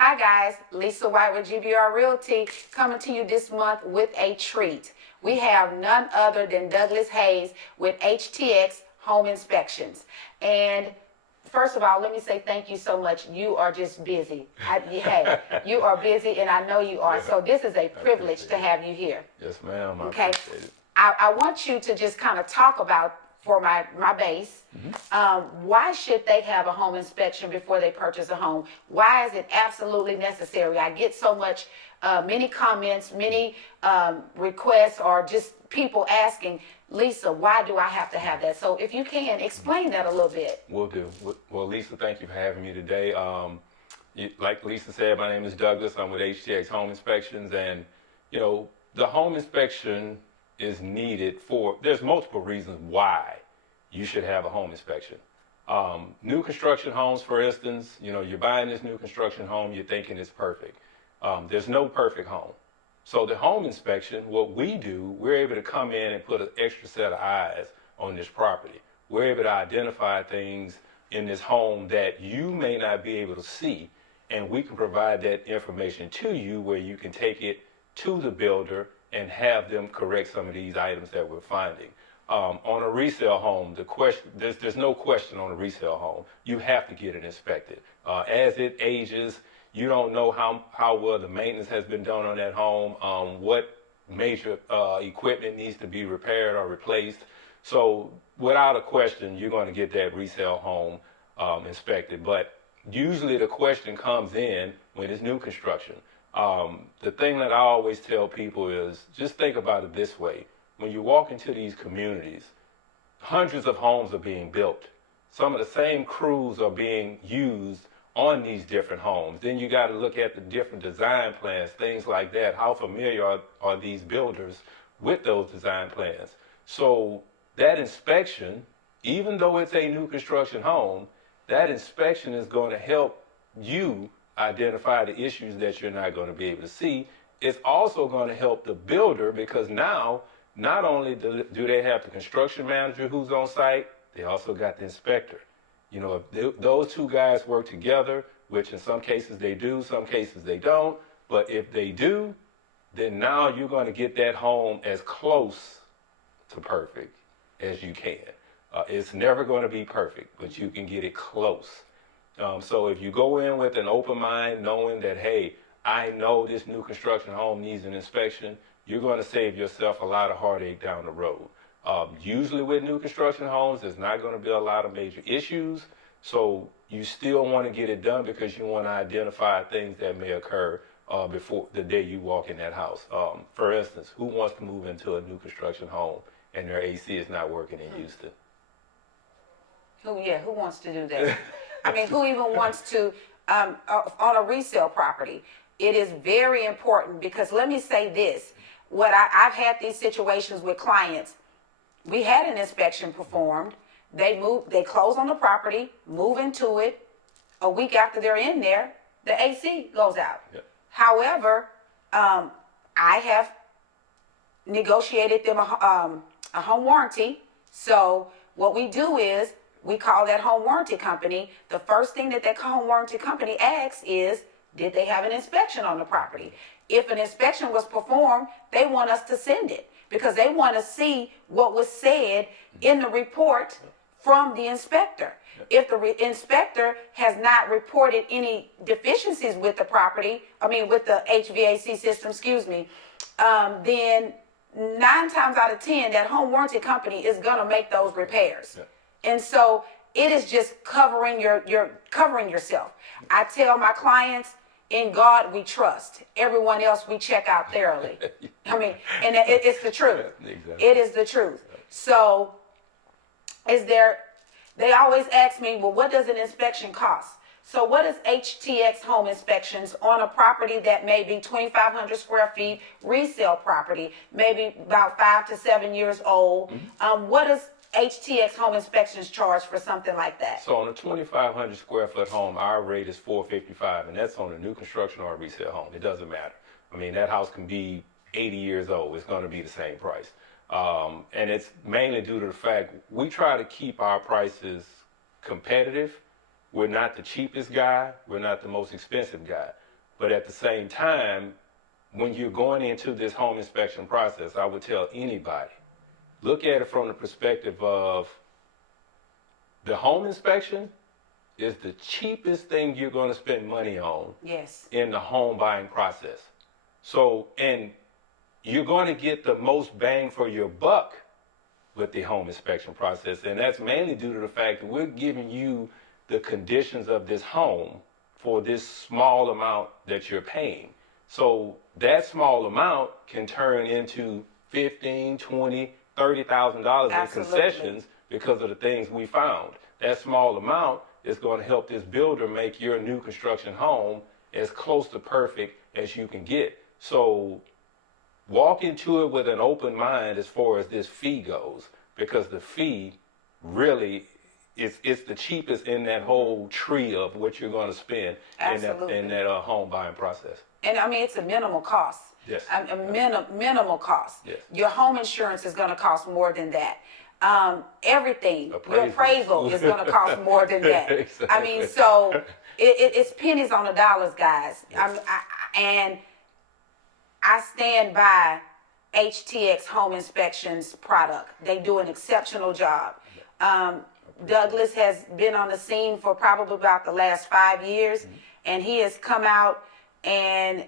Hi guys, Lisa White with GBR Realty coming to you this month with a treat. We have none other than Douglas Hayes with HTX Home Inspections. And first of all, let me say thank you so much. You are just busy. Hey, you are busy and I know you are. So this is a privilege to have you here. Yes, ma'am. Okay. Appreciate it. I want you to just kind of talk about, for my base, why should they have a home inspection before they purchase a home? Why is it absolutely necessary? I get so much, many comments, many requests, or just people asking, Lisa, why do I have to have that? So if you can, explain that a little bit. Will do. Well, Lisa, thank you for having me today. Like Lisa said, my name is Douglas. I'm with HTX Home Inspections, and the home inspection is needed for, there's multiple reasons why you should have a home inspection. New construction homes, for instance, you're buying this new construction home, you're thinking it's perfect. There's no perfect home. So the home inspection, what we do, we're able to come in and put an extra set of eyes on this property. We're able to identify things in this home that you may not be able to see, and we can provide that information to you where you can take it to the builder and have them correct some of these items that we're finding. On a resale home, there's no question on a resale home. You have to get it inspected. As it ages, you don't know how well the maintenance has been done on that home, what major equipment needs to be repaired or replaced. So without a question, you're going to get that resale home inspected. But usually the question comes in when it's new construction. The thing that I always tell people is just think about it this way. When you walk into these communities, hundreds of homes are being built. Some of the same crews are being used on these different homes. Then you got to look at the different design plans, things like that. How familiar are these builders with those design plans? So that inspection, even though it's a new construction home, that inspection is going to help you identify the issues that you're not going to be able to see. It's also going to help the builder, because now not only do they have the construction manager who's on site, they also got the inspector. If those two guys work together, which in some cases they do, some cases they don't, but if they do, then now you're going to get that home as close to perfect as you can. It's never going to be perfect, but you can get it close. So if you go in with an open mind, knowing that, hey, I know this new construction home needs an inspection, you're going to save yourself a lot of heartache down the road. Usually with new construction homes, there's not going to be a lot of major issues. So you still want to get it done because you want to identify things that may occur before the day you walk in that house. For instance, who wants to move into a new construction home and their AC is not working in Houston? Who wants to do that? I mean, who even wants to, on a resale property? It is very important, because let me say this. I've had these situations with clients. We had an inspection performed. They close on the property, move into it. A week after they're in there, the AC goes out. Yep. However, I have negotiated them a home warranty. So what we do is we call that home warranty company. The first thing that home warranty company asks is, did they have an inspection on the property? If an inspection was performed, they want us to send it, because they want to see what was said in the report from the inspector. If the inspector has not reported any deficiencies with the property, with the HVAC system, then 9 times out of 10, that home warranty company is going to make those repairs. Yeah. And so it is just covering covering yourself. I tell my clients, in God we trust. Everyone else we check out thoroughly. And it's the truth. Yeah, exactly. It is the truth. So they always ask me, well, what does an inspection cost? So what is HTX Home Inspections on a property that may be 2,500 square feet, resale property, maybe about 5 to 7 years old? What does HTX Home Inspections charge for something like that? So on a 2,500 square foot home, our rate is $455, and that's on a new construction or a resale home. It doesn't matter. That house can be 80 years old. It's going to be the same price. And it's mainly due to the fact we try to keep our prices competitive. We're not the cheapest guy. We're not the most expensive guy. But at the same time, when you're going into this home inspection process, I would tell anybody, look at it from the perspective of the home inspection is the cheapest thing you're going to spend money on Yes. in the home buying process. So, and you're going to get the most bang for your buck with the home inspection process. And that's mainly due to the fact that we're giving you the conditions of this home for this small amount that you're paying. So that small amount can turn into $15,000, $20,000, $30,000 in Absolutely. concessions because of the things we found. That small amount is going to help this builder make your new construction home as close to perfect as you can get. So walk into it with an open mind as far as this fee goes, because the fee really it's the cheapest in that whole tree of what you're going to spend Absolutely. in that home buying process. And I mean, it's a minimal cost. Yes. A minimal cost. Yes. Your home insurance is going to cost more than that. Everything, your Appraisal. appraisal is going to cost more than that. Exactly. I mean, so it's pennies on the dollars, guys. Yes. And I stand by HTX Home Inspections product. They do an exceptional job. Douglas has been on the scene for probably about the last 5 years, and he has come out, and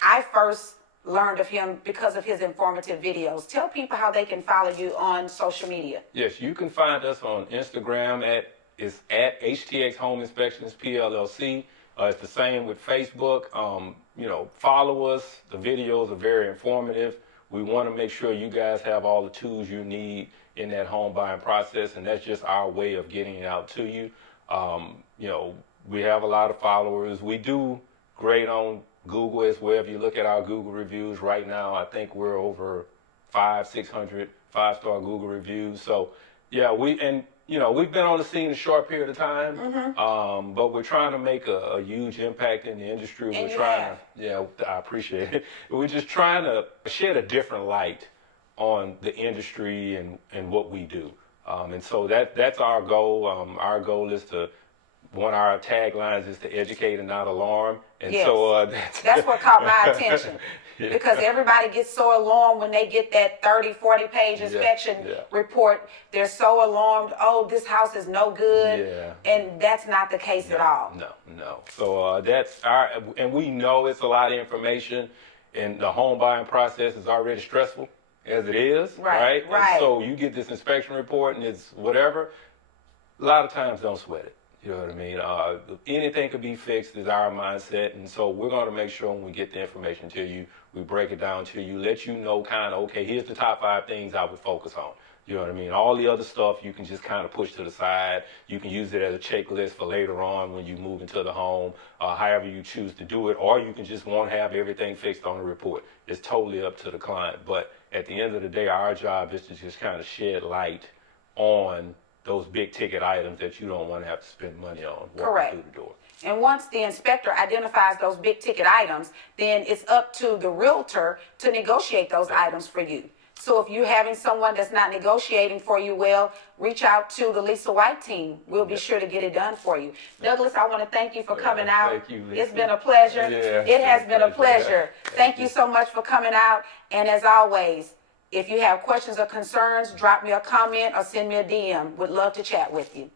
I first learned of him because of his informative videos. Tell people how they can follow you on social media. Yes, you can find us on Instagram at HTX Home Inspections PLLC. It's the same with Facebook. Follow us. The videos are very informative. We want to make sure you guys have all the tools you need in that home buying process, and that's just our way of getting it out to you. We have a lot of followers. We do great on Google as well. If you look at our Google reviews right now, I think we're over 500-600 5-star Google reviews. So yeah, we've been on the scene a short period of time, but we're trying to make a huge impact in the industry. And we're you trying have. to, yeah, I appreciate it. We're just trying to shed a different light on the industry and what we do. And so that's our goal. Our goal is to, one of our taglines is to educate and not alarm. And Yes. so That's what caught my attention. Yeah. Because everybody gets so alarmed when they get that 30, 40-page inspection yeah. report. They're so alarmed, oh, this house is no good. Yeah. And that's not the case at all. No. So that's and we know it's a lot of information, and the home buying process is already stressful as it is, Right. And so you get this inspection report and it's whatever. A lot of times, don't sweat it. You know what I mean? Anything could be fixed is our mindset, and so we're going to make sure when we get the information to you, we break it down to you, let you know kind of, okay, here's the top 5 things I would focus on. You know what I mean? All the other stuff you can just kind of push to the side. You can use it as a checklist for later on when you move into the home, however you choose to do it, or you can just want to have everything fixed on the report. It's totally up to the client. But at the end of the day, our job is to just kind of shed light on those big ticket items that you don't want to have to spend money on walking Correct. through the door. And once the inspector identifies those big ticket items, then it's up to the realtor to negotiate those items for you. So if you're having someone that's not negotiating for you well, reach out to the Lisa White team. We'll be sure to get it done for you. Douglas, I want to thank you for coming out. Thank you, Lisa. It's been a pleasure. Yeah, It has been a pleasure. pleasure. Thank you so much for coming out. And as always, if you have questions or concerns, drop me a comment or send me a DM. Would love to chat with you.